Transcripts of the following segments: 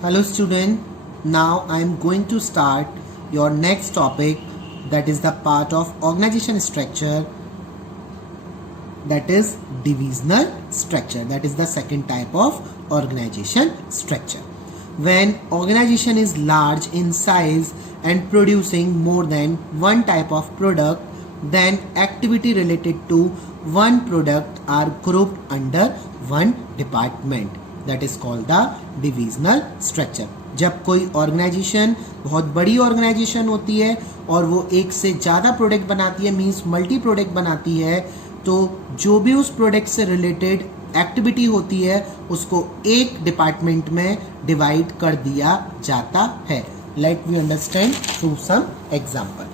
Hello student, now I am going to start your next topic, that is the part of organization structure, that is divisional structure. That is the second type of organization structure. When organization is large in size and producing more than one type of product, then activity related to one product are grouped under one department. That is called the divisional structure. जब कोई organisation बहुत बड़ी organisation होती है और वो एक से ज़्यादा प्रोडक्ट बनाती है, मीन्स मल्टी प्रोडक्ट बनाती है, तो जो भी उस प्रोडक्ट से रिलेटेड एक्टिविटी होती है उसको एक डिपार्टमेंट में डिवाइड कर दिया जाता है. Let we understand through some example.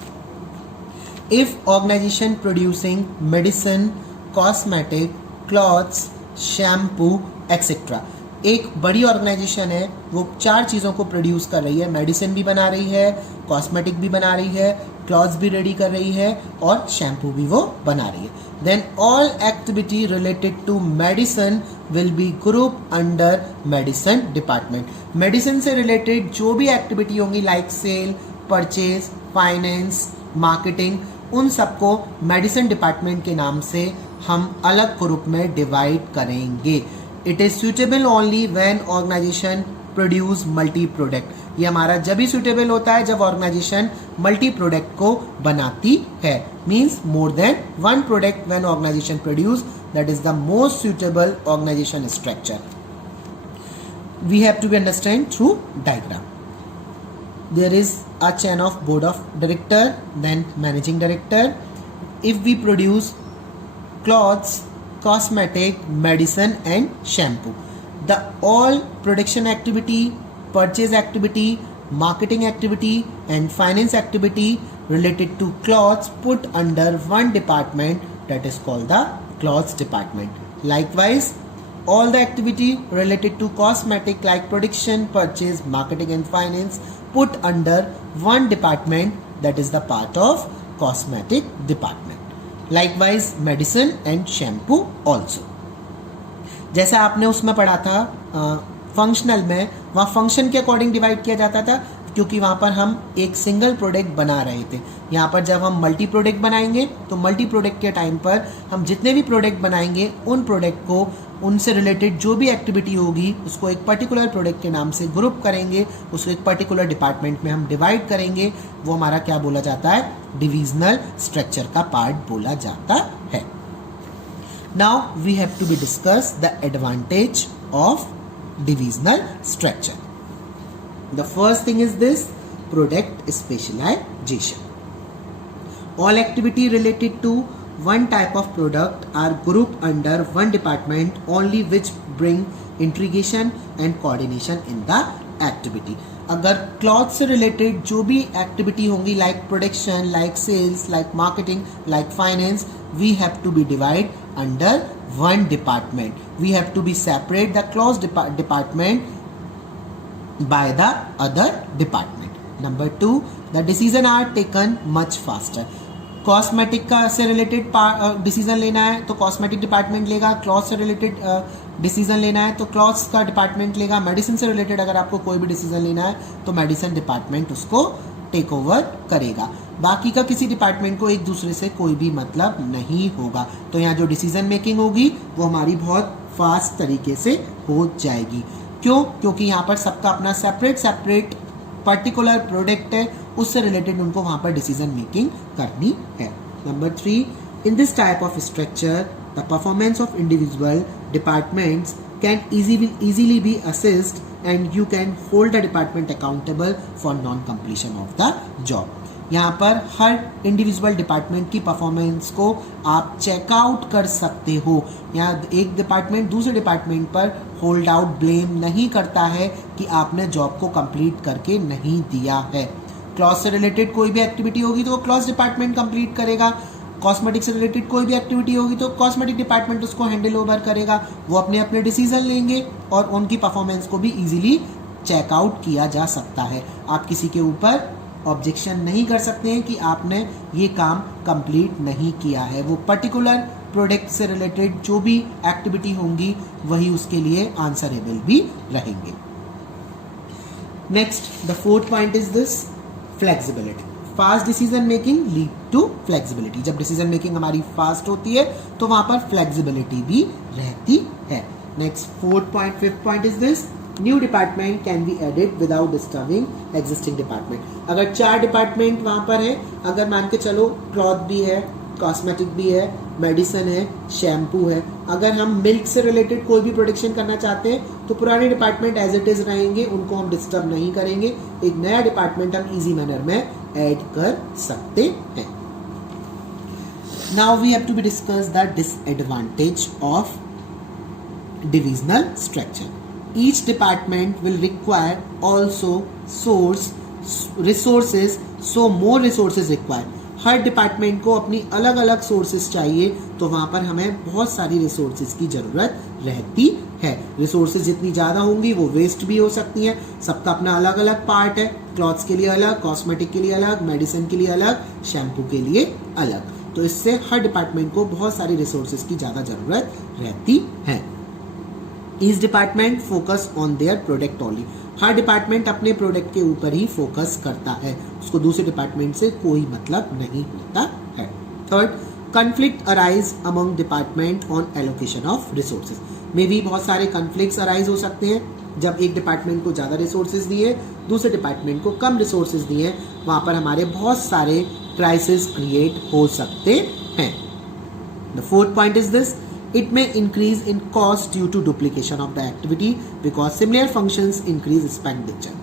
If organization producing medicine, cosmetic, clothes, shampoo etcetera, एक बड़ी ऑर्गेनाइजेशन है, वो चार चीज़ों को प्रोड्यूस कर रही है. मेडिसिन भी बना रही है, कॉस्मेटिक भी बना रही है, क्लॉथ्स भी रेडी कर रही है और शैम्पू भी वो बना रही है. Then all activity related to medicine will be group under medicine department. Medicine से रिलेटेड जो भी एक्टिविटी होंगी like sale, purchase, finance, marketing, उन सबको मेडिसिन डिपार्टमेंट के नाम से हम अलग ग्रुप में डिवाइड करेंगे. It is suitable only when organization produce multi product. ये हमारा जब भी सुटेबल होता है जब ऑर्गेनाइजेशन मल्टी प्रोडक्ट को बनाती है, means more than one product when organization produce, that is the most suitable organization structure. We have to be understand through diagram. There is a chain of board of director, then managing director. If we produce clothes, cosmetic, medicine and shampoo, the all production activity, purchase activity, marketing activity and finance activity related to clothes put under one department, that is called the clothes department. Likewise, all the activity related to cosmetic like production, purchase, marketing and finance put under one department, that is the part of cosmetic department. Likewise, medicine and shampoo also. जैसा आपने उसमें पढ़ा था functional में, वहाँ function के according divide किया जाता था क्योंकि वहाँ पर हम एक सिंगल प्रोडक्ट बना रहे थे. यहाँ पर जब हम मल्टी प्रोडक्ट बनाएंगे तो मल्टी प्रोडक्ट के टाइम पर हम जितने भी प्रोडक्ट बनाएंगे उन प्रोडक्ट को, उनसे रिलेटेड जो भी एक्टिविटी होगी उसको एक पर्टिकुलर प्रोडक्ट के नाम से ग्रुप करेंगे, उसको एक पर्टिकुलर डिपार्टमेंट में हम डिवाइड करेंगे. वो हमारा क्या बोला जाता है? डिविजनल स्ट्रक्चर का पार्ट बोला जाता है. Now we have to be discuss the advantage of divisional structure. The first thing is this: product specialization. All activity related to one type of product are grouped under one department only, which bring integration and coordination in the activity. अगर cloth से related जो भी activity होंगी like production, like sales, like marketing, like finance, we have to be divide under one department. We have to be separate the closed department by the other department. Number 2, the decision are taken much faster. Cosmetic का से related decision लेना है तो cosmetic department लेगा, cloth से related decision लेना है तो क्लॉथ्स का डिपार्टमेंट लेगा, मेडिसिन से रिलेटेड अगर आपको कोई भी डिसीजन लेना है तो मेडिसिन डिपार्टमेंट उसको टेक ओवर करेगा. बाकी का किसी डिपार्टमेंट को एक दूसरे से कोई भी मतलब नहीं होगा. तो यहाँ जो डिसीजन मेकिंग होगी वो हमारी बहुत फास्ट तरीके से हो जाएगी. क्यों? क्योंकि यहाँ पर सबका अपना सेपरेट पर्टिकुलर प्रोडक्ट है, उससे रिलेटेड उनको वहाँ पर डिसीजन मेकिंग करनी है. Number 3, in this type of structure the performance of individual departments can easily be assessed and you can hold the department accountable for non-completion of the job. यहाँ पर हर individual department की performance को आप checkout कर सकते हो. यहाँ एक डिपार्टमेंट दूसरे डिपार्टमेंट पर होल्ड आउट ब्लेम नहीं करता है कि आपने जॉब को कंप्लीट करके नहीं दिया है. क्लॉथ से रिलेटेड कोई भी एक्टिविटी होगी तो वो क्लॉथ डिपार्टमेंट कंप्लीट करेगा, कॉस्मेटिक से रिलेटेड कोई भी एक्टिविटी होगी तो कॉस्मेटिक डिपार्टमेंट उसको हैंडल ओवर करेगा. वो अपने अपने डिसीजन लेंगे और उनकी परफॉर्मेंस को भी इजीली चेकआउट किया जा सकता है. आप किसी के ऊपर ऑब्जेक्शन नहीं कर सकते हैं कि आपने ये काम कंप्लीट नहीं किया है. वो पर्टिकुलर प्रोडक्ट से रिलेटेड जो भी एक्टिविटी होंगी वही उसके लिए आंसरेबल भी रहेंगे. Next the fourth point is this flexibility. Fast decision making lead to flexibility. जब डिसीजन मेकिंग हमारी फास्ट होती है तो वहां पर फ्लेक्सिबिलिटी भी रहती है. Next fifth point is this new department can be added without disturbing existing department. अगर 4 डिपार्टमेंट वहां पर है, अगर मान के चलो क्लॉथ भी है, कॉस्मेटिक भी है, मेडिसिन है, शैम्पू है, अगर हम मिल्क से रिलेटेड कोई भी प्रोडक्शन करना चाहते हैं तो पुराने डिपार्टमेंट एज इट इज रहेंगे, उनको हम डिस्टर्ब नहीं करेंगे. एक नया डिपार्टमेंट हम इजी मैनर में ऐड कर सकते हैं. Now we have to be discuss the disadvantage of divisional structure. Each department will require also source resources, so more resources required. Her department को अपनी अलग अलग सोर्सेज चाहिए, तो वहां पर हमें बहुत सारी रिसोर्सेज की जरूरत रहती है. रिसोर्सेज जितनी ज़्यादा होंगी वो वेस्ट भी हो सकती हैं. सबका अपना अलग अलग पार्ट है. क्लॉथ्स के लिए अलग, कॉस्मेटिक के लिए अलग, मेडिसिन के लिए अलग, शैम्पू के लिए अलग. तो इससे हर डिपार्टमेंट को बहुत सारी रिसोर्सेज की ज़्यादा ज़रूरत रहती है. Each department focus on their product only. Her department अपने प्रोडक्ट के ऊपर ही फोकस करता है, उसको दूसरे डिपार्टमेंट से कोई मतलब नहीं होता है. Third, conflict arise among department on allocation of resources. में भी बहुत सारे कन्फ्लिक्ट्स अराइज हो सकते हैं. जब एक डिपार्टमेंट को ज़्यादा रिसोर्सेज दिए, दूसरे डिपार्टमेंट को कम रिसोर्सेज दिए, वहाँ पर हमारे बहुत सारे क्राइसिस क्रिएट हो सकते हैं. The fourth point is this it may increase in cost due to duplication of the activity because similar functions increase expenditure.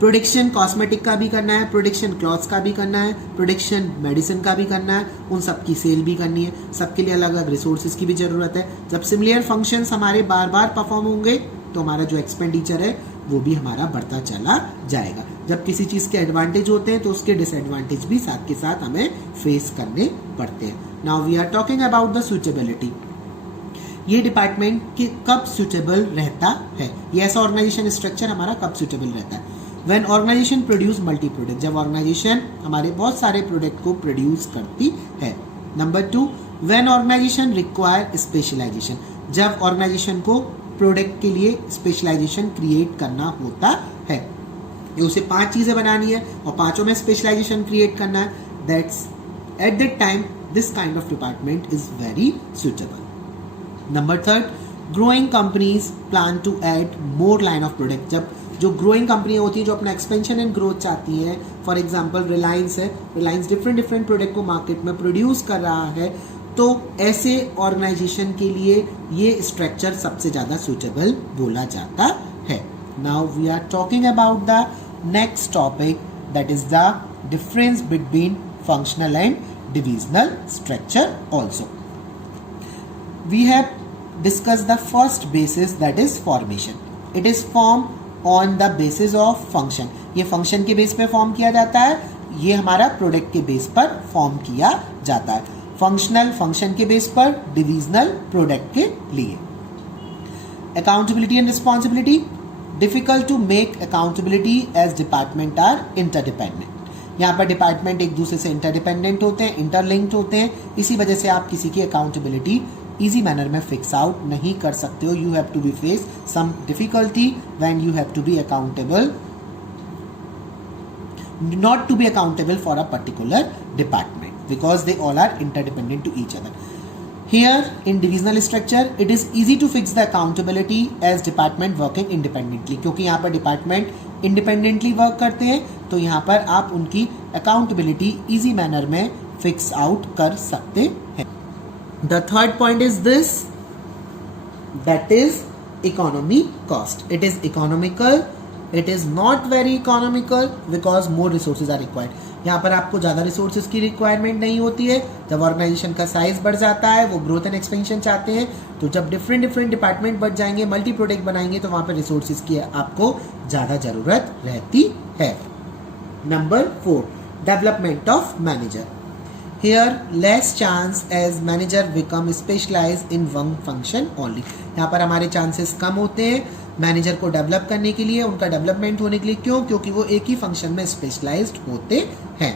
Production cosmetic का भी करना है, प्रोडक्शन क्लॉथ्स का भी करना है, प्रोडक्शन मेडिसिन का भी करना है, उन सब की सेल भी करनी है, सबके लिए अलग अलग रिसोर्सेज की भी ज़रूरत है. जब सिमिलर फंक्शंस हमारे बार बार परफॉर्म होंगे तो हमारा जो एक्सपेंडिचर है वो भी हमारा बढ़ता चला जाएगा. जब किसी चीज़ के एडवांटेज होते हैं तो उसके डिसएडवांटेज भी साथ के साथ हमें फेस करने पड़ते हैं. Now we are talking about the suitability. ये डिपार्टमेंट कि कब सुटेबल रहता है, ये ऐसा ऑर्गेनाइजेशन स्ट्रक्चर हमारा कब सुटेबल रहता है. When organization produce multi product. जब ऑर्गेनाइजेशन हमारे बहुत सारे प्रोडक्ट को प्रोड्यूस करती है. Number 2, when organization require specialization. जब ऑर्गेनाइजेशन को प्रोडक्ट के लिए स्पेशलाइजेशन क्रिएट करना होता है, उसे 5 चीज़ें बनानी है और 5 में स्पेशलाइजेशन क्रिएट करना है. That's at that time this kind of department is very suitable. Number 3, growing companies plan to add more line of product. जब जो ग्रोइंग कंपनियाँ होती हैं जो अपना एक्सपेंशन एंड ग्रोथ चाहती हैं, फॉर एग्जांपल रिलायंस है, रिलायंस डिफरेंट प्रोडक्ट को मार्केट में प्रोड्यूस कर रहा है, तो ऐसे ऑर्गेनाइजेशन के लिए ये स्ट्रक्चर सबसे ज़्यादा सुटेबल बोला जाता है. Now we are talking about the next topic, that is the difference between functional and divisional structure also. We have discussed the first basis, that is formation. It is formed on the basis of function. ये function के base पे form किया जाता है, ये हमारा product के base पर फॉर्म किया जाता है. फंक्शनल फंक्शन के बेस पर, डिविजनल प्रोडक्ट के लिए. Accountability and responsibility. Difficult to make accountability as department are interdependent. यहाँ पर डिपार्टमेंट एक दूसरे से इंटरडिपेंडेंट होते हैं, इंटरलिंक्ड होते हैं, इसी वजह से आप किसी की अकाउंटेबिलिटी इजी मैनर में फिक्स आउट नहीं कर सकते हो. You have to be face some difficulty when you have to be accountable, not to be accountable for a particular department because they all are interdependent to each other. Here in divisional structure, it is easy to fix the accountability as department working independently. क्योंकि यहाँ पर department independently work करते हैं, तो यहाँ पर आप उनकी अकाउंटेबिलिटी इजी मैनर में फिक्स आउट कर सकते हैं. The third point is this, that is economy cost. It is economical, it is not very economical because more resources are required. यहाँ पर आपको ज़्यादा रिसोर्सेज की रिक्वायरमेंट नहीं होती है. जब ऑर्गेनाइजेशन का साइज बढ़ जाता है, वो ग्रोथ एंड एक्सपेंशन चाहते हैं, तो जब डिफरेंट डिपार्टमेंट बढ़ जाएंगे, मल्टी प्रोडक्ट बनाएंगे, तो वहाँ पर रिसोर्सेज की आपको ज़्यादा ज़रूरत रहती है. Number 4, development of manager. Here less chance as manager become specialize in one function only. यहाँ पर हमारे चांसेस कम होते हैं मैनेजर को डेवलप करने के लिए, उनका डेवलपमेंट होने के लिए. क्यों? क्योंकि वो एक ही फंक्शन में स्पेशलाइज्ड होते हैं.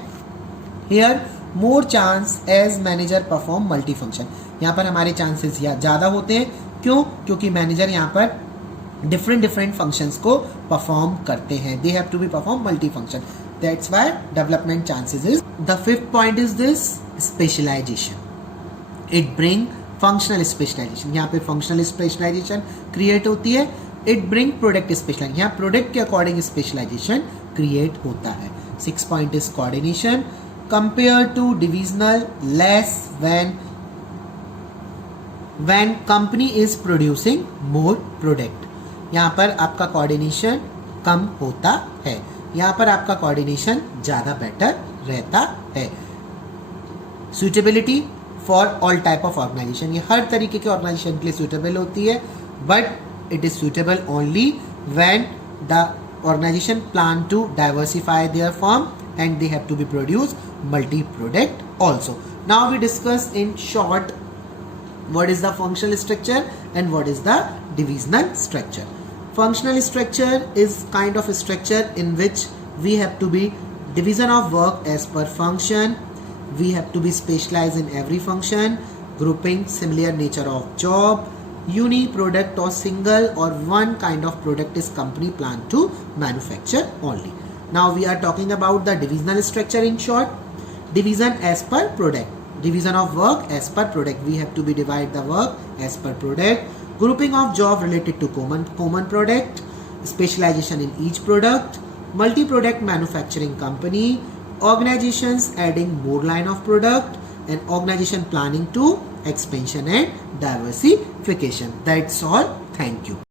Here more chance as manager perform multi function. यहाँ पर हमारे चांसेस ज़्यादा होते हैं. क्यों? क्योंकि मैनेजर यहाँ पर डिफरेंट डिफरेंट फंक्शंस को परफॉर्म करते हैं. They have to be perform multi function. That's why development chances is. The fifth point is this specialization. It bring functional specialization. यहाँ पे फंक्शनल स्पेशलाइजेशन क्रिएट होती है. It bring product specialization. यहाँ product के according specialization create होता है. 6 point is coordination. Compare to divisional less when company is producing more product. यहाँ पर आपका कोऑर्डिनेशन कम होता है. यहाँ पर आपका कोऑर्डिनेशन ज़्यादा बेटर रहता है. Suitability for all type of organization. ये हर तरीके के ऑर्गेनाइजेशन के लिए सुटेबल होती है, but it is suitable only when the organization plan to diversify their firm and they have to be produce multi product also. Now we discuss in short what is the functional structure and what is the divisional structure. Functional structure is kind of a structure in which we have to be division of work as per function. We have to be specialized in every function, grouping similar nature of job, uni product or single or one kind of product is company plan to manufacture only. Now we are talking about the divisional structure in short. Division as per product. Division of work as per product. We have to be divide the work as per product. Grouping of job related to common product. Specialization in each product. Multi-product manufacturing company. Organizations adding more line of product. And organization planning to expansion and diversification. That's all. Thank you.